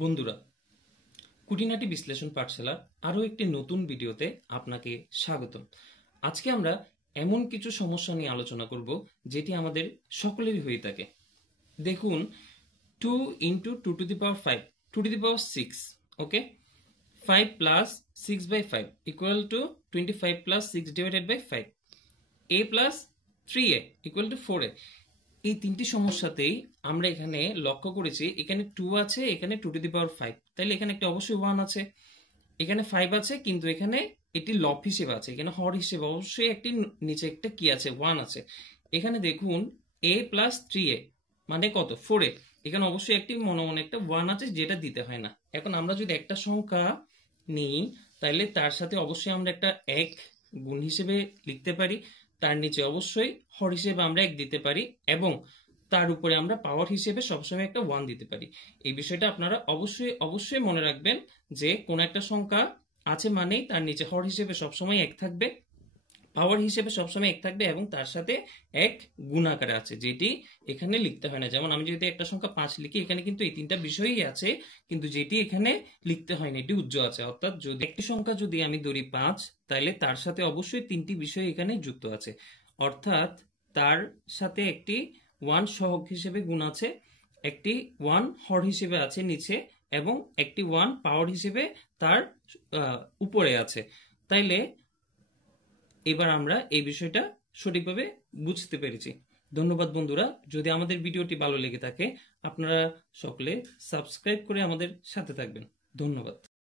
বন্ধুরা, খুঁটিনাটি বিশ্লেষণ পাঠশালার আরও একটি নতুন ভিডিওতে আপনাকে স্বাগতম। আজকে আমরা এমন কিছু সমস্যা নিয়ে আলোচনা করব যেটি আমাদের সকলেরই হয়ে থাকে। দেখুন, 2 into 2 to the power 5 2 to the power 6, okay, 5 plus 6 by 5 equal to 25 plus 6 divided by 5, a plus 3a equal to 4a। এই তিনটি সমস্যাতেই আমরা এখানে লক্ষ্য করেছি এখানে 2 আছে, এখানে 2 টু দি পাওয়ার 5, তাহলে এখানে একটা অবশ্যই 1 আছে, এখানে 5 আছে কিন্তু এখানে এটি লব হিসেবে আছে, এখানে হর হিসেবে অবশ্যই একটি নিচে একটা কি আছে, 1 আছে। এখানে দেখুন a প্লাস 3a মানে কত, 4a, এখানে অবশ্যই একটি মনে মনে একটা 1 আছে যেটা দিতে হয় না। এখন আমরা যদি একটা সংখ্যা নিই তাহলে তার সাথে অবশ্যই আমরা একটা এক গুণ হিসেবে লিখতে পারি, তার নিচে অবশ্যই হর হিসেবে আমরা এক দিতে পারি এবং তার উপরে আমরা পাওয়ার হিসেবে সবসময় একটা 1 দিতে পারি। এই বিষয়টা আপনারা অবশ্যই অবশ্যই মনে রাখবেন যে কোন একটা সংখ্যা আছে মানেই তার নিচে হর হিসেবে সবসময় এক থাকবে, পাওয়ার হিসেবে সবসময় এক থাকবে এবং তার সাথে এক গুণ আকারে আছে, যেটি এখানে লিখতে হয় না। যেমন আমি যদি একটা সংখ্যা 5 লিখি, এখানে কিন্তু এই তিনটা বিষয়ই আছে কিন্তু যেটি এখানে লিখতে হয় না, এটি উজ্জ্ব আছে। অর্থাৎ যদি একটি সংখ্যা যদি আমি ধরি 5, তাহলে তার সাথে অবশ্যই তিনটি বিষয় এখানে যুক্ত আছে, অর্থাৎ তার সাথে একটি 1 সহগ হিসেবে গুণ আছে, একটি 1 হর হিসেবে আছে নিচে এবং একটি 1 পাওয়ার হিসেবে তার উপরে আছে। তাইলে এবার আমরা এই বিষয়টা সঠিকভাবে বুঝতে পেরেছি। ধন্যবাদ বন্ধুরা। যদি আমাদের ভিডিওটি ভালো লেগে থাকে আপনারা সকলে সাবস্ক্রাইব করে আমাদের সাথে থাকবেন। ধন্যবাদ।